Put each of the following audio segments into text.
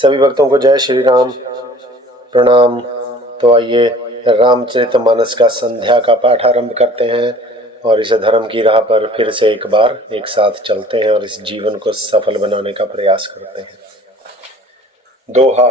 सभी भक्तों को जय श्री राम, प्रणाम। तो आइए रामचरितमानस का संध्या का पाठ आरंभ करते हैं और इस धर्म की राह पर फिर से एक बार एक साथ चलते हैं और इस जीवन को सफल बनाने का प्रयास करते हैं। दोहा।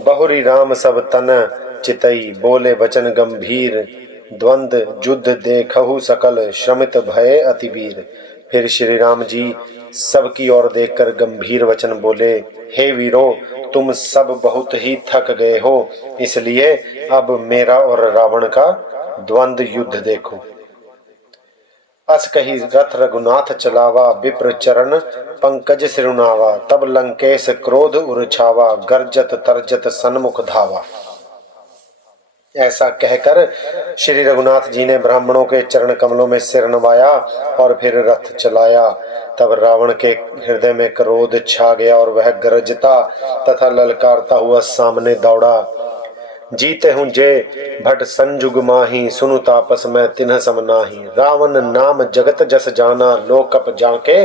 बहुरी राम सब तन चितई, बोले वचन गंभीर, द्वंद युद्ध देखहु सकल, श्रमित भय अति वीर। फिर श्री राम जी सबकी ओर देखकर गंभीर वचन बोले, हे वीरो, तुम सब बहुत ही थक गए हो, इसलिए अब मेरा और रावण का द्वंद युद्ध देखो। अस कही रथ रघुनाथ चलावा, विप्र चरण पंकज सिरुनावा, तब लंकेश क्रोध उर-छावा, गर्जत तर्जत सन्मुख धावा। ऐसा कहकर श्री रघुनाथ जी ने ब्राह्मणों के चरण कमलों में सिर नवाया और फिर रथ चलाया। तब रावण के हृदय में क्रोध छा गया और वह गरजता तथा ललकारता हुआ सामने दौड़ा। जीते हूँ जे भट संजुग माही, सुनु तापस में तिन्ह सम नाही, रावण नाम जगत जस जाना, लोकप जाके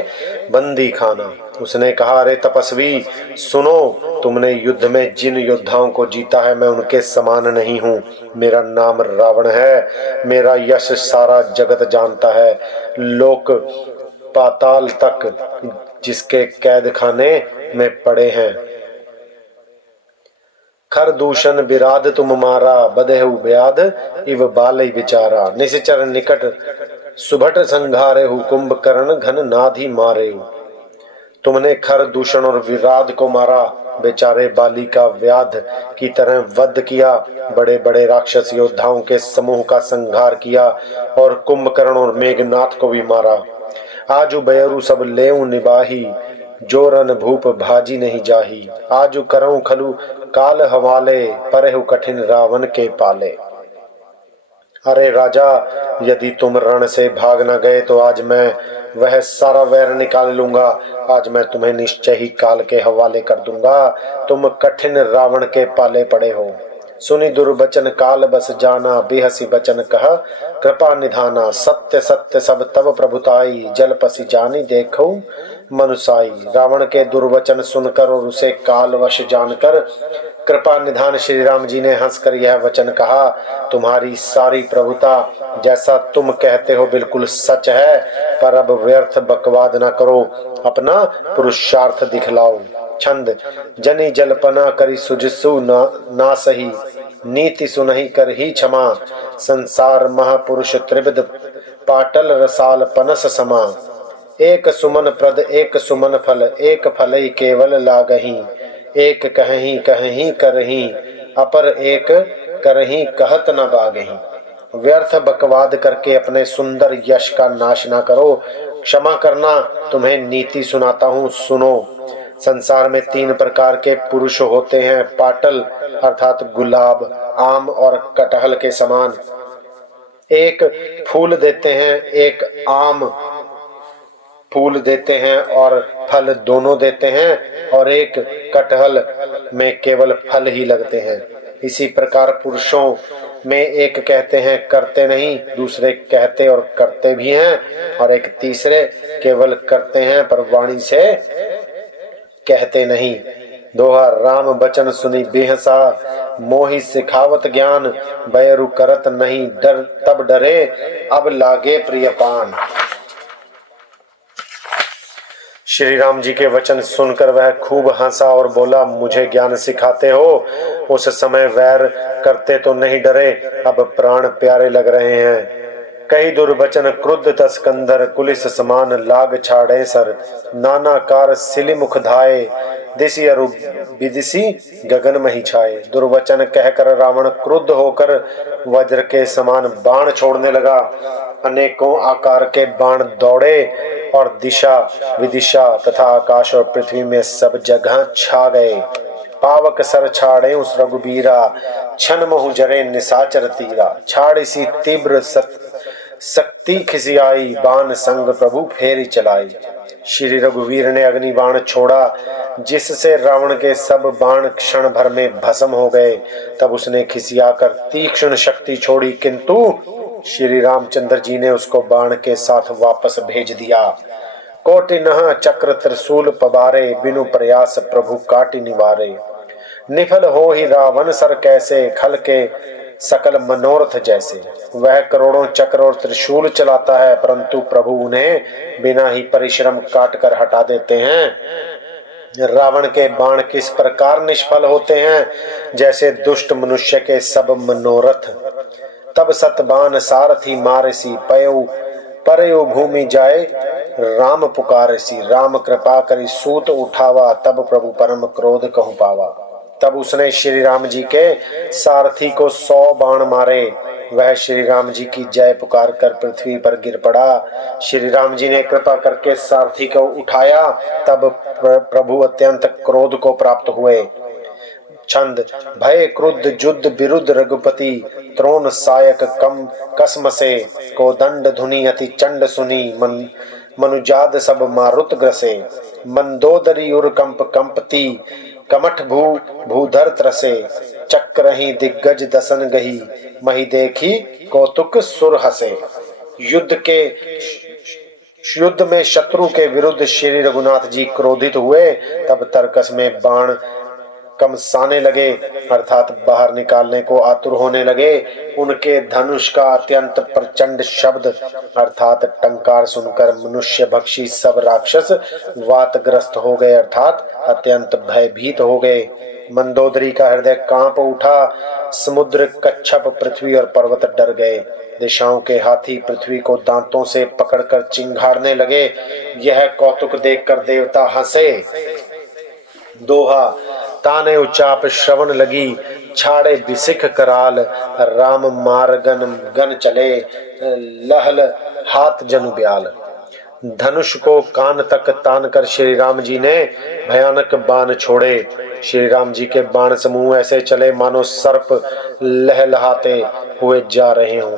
बंदी खाना। उसने कहा, अरे तपस्वी सुनो, तुमने युद्ध में जिन योद्धाओं को जीता है मैं उनके समान नहीं हूँ। मेरा नाम रावण है, मेरा यश सारा जगत जानता है, लोक पाताल तक जिसके कैद खाने में पड़े हैं। खर दूषण विराध तुम मारा, बदेहु व्याध इव बालई विचारा, निश्चर निकट सुभट संघारेहु, कुंभकर्ण घन नाधि मारेहु। तुमने खर दूषण और विराध को मारा, बेचारे बाली का व्याध की तरह वध किया, बड़े बड़े राक्षस योद्धाओं के समूह का संहार किया और कुंभकर्ण और मेघनाथ को भी मारा। आजु बयरु सब लेऊ निबाही, जोरन भूप भाजी नहीं जाही, आजु करऊं खलु काल हवाले, परहु कठिन रावण के पाले। अरे राजा, यदि तुम रण से भाग न गए तो आज मैं वह सारा वैर निकाल लूंगा। आज मैं तुम्हें निश्चय ही काल के हवाले कर दूंगा। तुम कठिन रावण के पाले पड़े हो। सुनी दुर्बचन काल बस जाना, बेहसी बचन कह कृपा निधाना, सत्य सत्य सब तब प्रभुताई, जल पसी जानी देखो मनुसाई। रावण के दुर्वचन सुनकर और उसे काल वश जानकर कृपा निधान श्री राम जी ने हंसकर यह वचन कहा, तुम्हारी सारी प्रभुता जैसा तुम कहते हो बिल्कुल सच है, पर अब व्यर्थ बकवाद न करो, अपना पुरुषार्थ दिखलाओ। छंद। जनी जल्पना करी सुजसु ना सही, नीति सुनहि कर ही क्षमा, संसार महापुरुष त्रिविध, पाटल रसाल पनस समा। एक सुमन प्रद एक सुमन फल, एक फलई केवल लागही, एक कहही कहही करही, अपर एक करही कहत न बागही। व्यर्थ बकवाद करके अपने सुंदर यश का नाश ना करो, क्षमा करना, तुम्हें नीति सुनाता हूँ, सुनो। संसार में 3 प्रकार के पुरुष होते हैं, पाटल अर्थात गुलाब, आम और कटहल के समान। एक फूल देते हैं, एक आम फूल देते हैं और फल दोनों देते हैं, और एक कटहल में केवल फल ही लगते हैं। इसी प्रकार पुरुषों में एक कहते हैं करते नहीं, दूसरे कहते और करते भी हैं, और एक तीसरे केवल करते हैं पर वाणी से कहते नहीं। दोहा। राम बचन सुनी बेहसा, मोहि सिखावत ज्ञान, बैरु करत नहीं डर तब डरे, अब लागे प्रियपान। श्री राम जी के वचन सुनकर वह खूब हंसा और बोला, मुझे ज्ञान सिखाते हो? उस समय वैर करते तो नहीं डरे, अब प्राण प्यारे लग रहे हैं। कई दुर्वचन क्रुद्ध तस्कंदर, कुलिस समान लाग छाड़े सर, नानाकार सिलि मुख धाये, दिशि अरु विदिशि गगन मही छाए। दुर्वचन कहकर रावण क्रुद्ध होकर वज्र के समान बाण छोड़ने लगा। अनेकों आकार के बाण दौड़े और दिशा विदिशा तथा आकाश और पृथ्वी में सब जगह छा गए। पावक सर छाड़े उस रघुबीरा, छन महु जरे निशाचर तीरा, छाड़ सी तीव्र शक्ति खिसियाई, बाण संग प्रभु फेरी चलाई। श्री रघुवीर ने अग्नि बाण छोड़ा, जिससे रावण के सब बाण क्षण भर में भस्म हो गए। तब उसने खिसियाकर तीक्ष्ण शक्ति छोड़ी, किंतु श्री रामचंद्र जी ने उसको बाण के साथ वापस भेज दिया। कोटि नह चक्र त्रिशूल पबारे, बिनु प्रयास प्रभु काटि निवारे। निफल हो ही रावण सर कैसे, खल के सकल मनोरथ जैसे। वह करोड़ों चक्र और त्रिशूल चलाता है, परंतु प्रभु उन्हें बिना ही परिश्रम काट कर हटा देते हैं। रावण के बाण किस प्रकार निष्फल होते हैं, जैसे दुष्ट मनुष्य के सब मनोरथ। तब सतबान सारथी मारसी, पयऊ परयु भूमि जाए राम पुकारसी। राम कृपा करी सूत उठावा, तब प्रभु परम क्रोध कहु पावा। तब उसने श्री राम जी के सारथी को 100 बाण मारे। वह श्री राम जी की जय पुकार कर पृथ्वी पर गिर पड़ा। श्री राम जी ने कृपा करके सारथी को उठाया, तब प्रभु अत्यंत क्रोध को प्राप्त हुए। छंद भय क्रुद्ध जुद्ध विरुद्ध रघुपति, त्रोण सायक कम कसम से, को दंड धुनि अति चंड सुनी, मनुजाद सब मारुत ग्रसे। मंदोदरी उर कंप कंपती, कमठ भूधर त्रसे। चक्रही दिग्गज दसन गही, मही देखी कौतुक सुर हसे। युद्ध में शत्रु के विरुद्ध श्री रघुनाथ जी क्रोधित हुए। तब तरकस में बाण कमसाने लगे, अर्थात बाहर निकालने को आतुर होने लगे। उनके धनुष का अत्यंत प्रचंड शब्द अर्थात टंकार सुनकर मनुष्य भक्षी सब राक्षस वातग्रस्त हो गए, अर्थात अत्यंत भयभीत हो गए। मंदोदरी का हृदय कांप उठा। समुद्र, कच्छप, पृथ्वी और पर्वत डर गए। दिशाओं के हाथी पृथ्वी को दांतों से पकड़कर चिंघाड़ने लगे। यह कौतुक देखकर देवता हंसे। दोहा ताने उचाप श्रवण लगी, छाड़े बिसिख कराल। राम मारगन गन चले, लहल हाथ जनु ब्याल। धनुष को कान तक तान कर श्री राम जी ने भयानक बाण छोड़े। श्री राम जी के बाण समूह ऐसे चले मानो सर्प लहलहाते हुए जा रहे हों।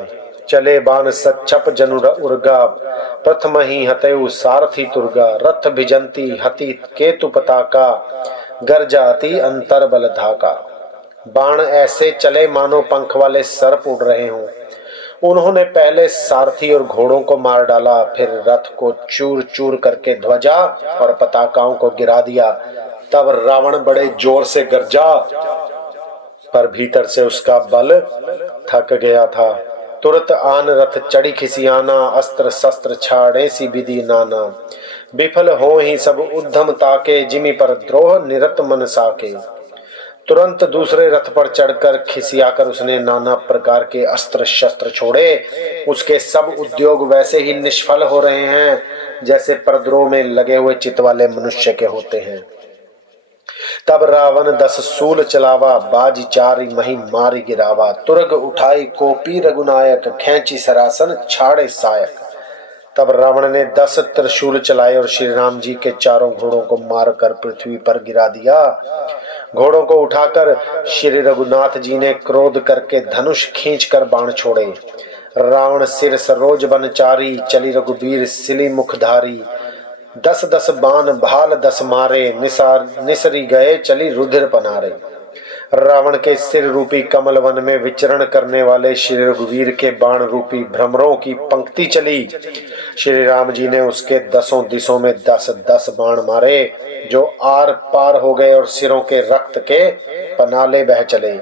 चले बाण सच्छप जनु उर्गा, प्रथम ही हतेउ सारथी तुर्गा। रथ भिजंती हति केतु पताका, गर्जाती अंतर बल धाका। बाण ऐसे चले मानो पंख वाले सर्प उड़ रहे हों। उन्होंने पहले सारथी और घोड़ों को मार डाला, फिर रथ को चूर चूर करके ध्वजा और पताकाओं को गिरा दिया। तब रावण बड़े जोर से गरजा, पर भीतर से उसका बल थक गया था। तुरंत आन रथ चढ़ी खिसियाना, अस्त्र शस्त्र छाड़े सी विधि नाना। विफल हो ही सब उद्यम ताके, जिमि पर द्रोह निरत मन साके। तुरंत दूसरे रथ पर चढ़कर खिसियाकर उसने नाना प्रकार के अस्त्र शस्त्र छोड़े। उसके सब उद्योग वैसे ही निष्फल हो रहे हैं, जैसे परद्रोह में लगे हुए चित वाले मनुष्य के होते हैं। तब रावण 10 सूल चलावा, बाजी चारी मही मारी गिरावा। तुरग उठाई कोपी रघुनायक, खैंची सरासन छाड़े सायक। तब रावण ने 10 त्रिशूल चलाए और श्री राम जी के चारों घोड़ों को मारकर पृथ्वी पर गिरा दिया। घोड़ों को उठाकर श्री रघुनाथ जी ने क्रोध करके धनुष खींचकर बाण छोड़े। रावण सिर सरोज बनचारी, चली रघुबीर सिली मुखधारी। 10-10 बाण भाल 10 मारे, निसरी गए चली रुधिर पनारे। रावण के सिर रूपी कमल वन में विचरण करने वाले श्री रघुवीर के बाण रूपी भ्रमरों की पंक्ति चली। श्री राम जी ने उसके 10 दिशों में 10-10 बाण मारे, जो आर पार हो गए और सिरों के रक्त के पनाले बह चले।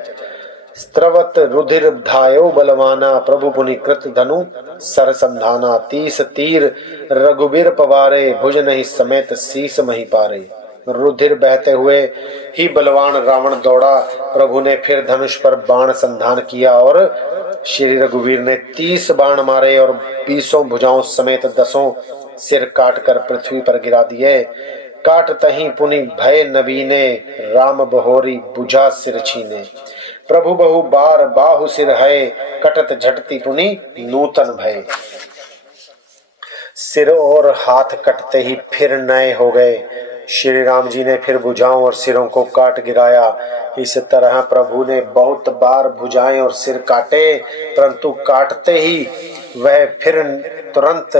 स्त्रवत रुधिर धायो बलवाना, प्रभु पुनि कृत धनु सर संधाना। 30 तीर रघुबीर पवारे, भुज नहीं समेत शीस मही पारे। रुधिर बहते हुए ही बलवान रावण दौड़ा। प्रभु ने फिर धनुष पर बाण संधान किया और श्री रघुवीर ने 30 बाण मारे और 20 भुजाओं समेत 10 सिर काटकर पृथ्वी पर गिरा दिए। काट तही पुनि भय नवीने, राम बहोरी बुझा सिर छीने। प्रभु बहु बार बाहु सिर है, कटत झटती पुनि नूतन भय। सिर और हाथ कटते ही फिर नए हो गए। श्री राम जी ने फिर भुजाओं और सिरों को काट गिराया। इस तरह प्रभु ने बहुत बार भुजाएं और सिर काटे, परंतु काटते ही वह फिर तुरंत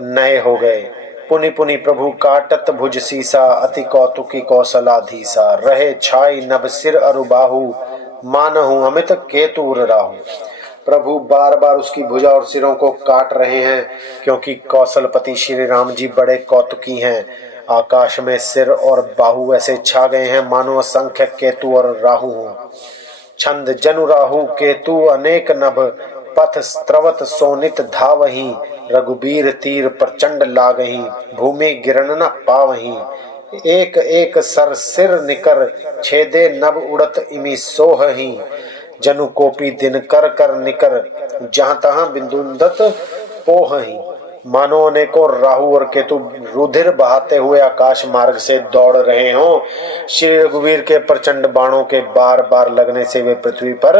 नए हो गए। पुनि पुनि प्रभु काटत भुज सीसा, अति कौतुकी कौशलाधीसा। रहे छाई नभ सिर अरुबाहु, मानहु अमित केतुर राहु। प्रभु बार बार उसकी भुजा और सिरों को काट रहे हैं, क्योंकि कौशलपति श्री राम जी बड़े कौतुकी हैं। आकाश में सिर और बाहु ऐसे छा गए हैं मानो असंख्य केतु और राहु हों। छंद जनु राहु केतु अनेक नभ, पथ स्त्रवत सोनित धावहीं। रघुबीर तीर प्रचंड लागहीं, भूमि गिरन न पावहीं। एक एक सर सिर निकर, छेदे नभ उड़त इमि सोहहीं। जनु कोपी दिन कर कर निकर, जहां तहां बिंदुदत पोहहीं। मानो अनेकों राहु और केतु रुधिर बहाते हुए आकाश मार्ग से दौड़ रहे हों। श्री रघुवीर के प्रचंड बाणों के बार बार लगने से वे पृथ्वी पर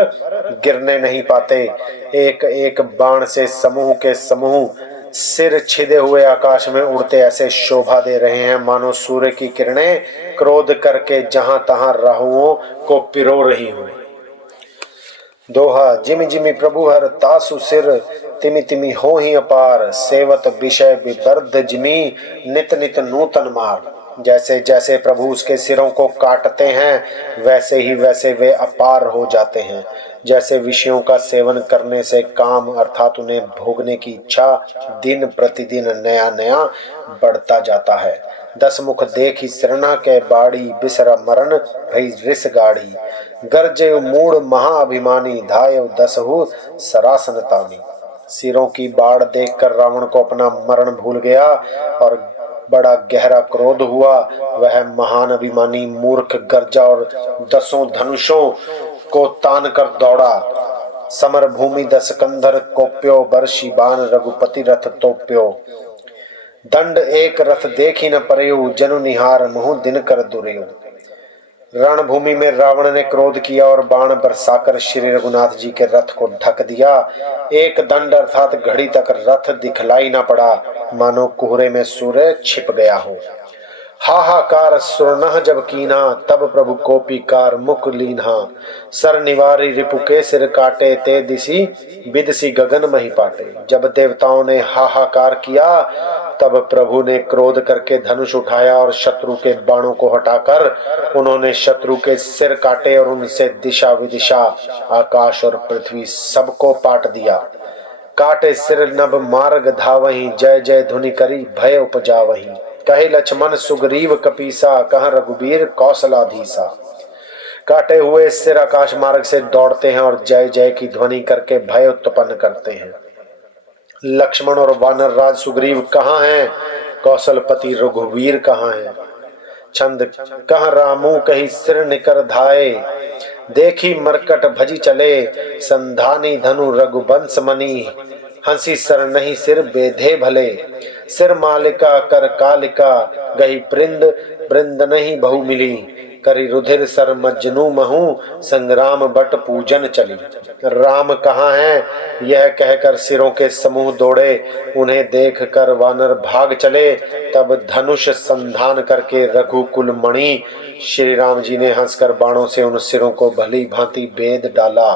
गिरने नहीं पाते। एक एक बाण से समूह के समूह सिर छिदे हुए आकाश में उड़ते ऐसे शोभा दे रहे हैं मानो सूर्य की किरणें क्रोध करके जहां तहां राहुओं को पिरो रही हों। दोहा। जिमि जिमि प्रभु हर तासु सिर, तिमि तिमि होहि अपार। सेवत विषय विवर्ध जिमि, नित नित नूतन मार। जैसे जैसे प्रभु उसके सिरों को काटते हैं वैसे वे अपार हो जाते हैं। जैसे विषयों का सेवन करने से काम अर्थात उन्हें भोगने की इच्छा दिन प्रतिदिन नया नया बढ़ता जाता है। 10 मुख देखी सरना के बाड़ी, बिसरा मरण भई रिस गाड़ी। गर्जय मूढ़ महाअभिमानी, धायव दसहु सरासन तानी। सिरों की बाढ़ देखकर रावण को अपना मरण भूल गया और बड़ा गहरा क्रोध हुआ। वह महान अभिमानी मूर्ख गर्जा और 10 धनुषों को तान कर दौड़ा। समर भूमि 10 कंधर कोप्यो, बर्षि बाण रघुपति रथ तोप्यो। दंड एक रथ देखी न परयु, जनु निहार मुहु दिन कर दुर्यो। रणभूमि में रावण ने क्रोध किया और बाण बरसाकर श्री रघुनाथ जी के रथ को ढक दिया। एक दंड अर्थात घड़ी तक रथ दिखलाई न पड़ा, मानो कोहरे में सूर्य छिप गया हो। हाहाकार सुरनह जब कीन्हा, तब प्रभु कोपिकार मुख लीन्हा। सर निवारी रिपु के सिर काटे, ते दिसी बिदसी गगन मही पाटे। जब देवताओं ने हाहाकार किया तब प्रभु ने क्रोध करके धनुष उठाया और शत्रु के बाणों को हटाकर उन्होंने शत्रु के सिर काटे और उनसे दिशा विदिशा आकाश और पृथ्वी सबको पाट दिया। काटे सिर नभ मार्ग धावहीं, जय जय धुनि करी भय उपजावहीं। कहे लक्ष्मण सुग्रीव कपीसा, कह रघुबीर कौशलाधीसा। काटे हुए सिर आकाश मार्ग से दौड़ते हैं और जय जय की ध्वनि करके भय उत्पन्न करते हैं। लक्ष्मण और वानर राज सुग्रीव कहाँ हैं? कौशलपति रघुवीर कहाँ हैं? छंद। कह रामू कही सिर निकर धाये, देखी मरकट भजी चले। संधानी धनु रघुवंश मनी, हंसी सर नहीं सिर बेधे भले। सिर मालिका कर कालिका, गही बृंद बृंद नहीं बहु मिली। करी रुधिर सर मज्जनू महू, संग्राम बट पूजन चली। राम कहाँ हैं? यह कहकर सिरों के समूह दौड़े। उन्हें देख कर वानर भाग चले। तब धनुष संधान करके रघुकुल मणि श्री राम जी ने हंसकर बाणों से उन सिरों को भली भांति बेध डाला।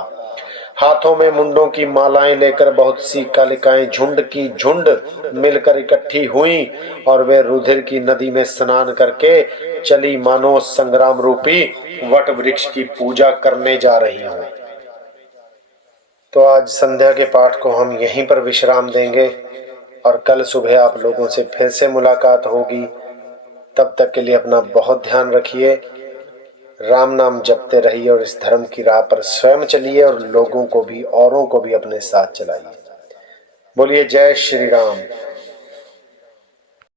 हाथों में मुंडों की मालाएं लेकर बहुत सी कालिकाएं झुंड की झुंड मिलकर इकट्ठी हुई और वे रुधिर की नदी में स्नान करके चली मानो संग्राम रूपी वट वृक्ष की पूजा करने जा रही हो। तो आज संध्या के पाठ को हम यहीं पर विश्राम देंगे और कल सुबह आप लोगों से फिर से मुलाकात होगी। तब तक के लिए अपना बहुत ध्यान रखिए, राम नाम जपते रहिए और इस धर्म की राह पर स्वयं चलिए और लोगों को भी औरों को भी अपने साथ चलाइए। बोलिए जय श्री राम।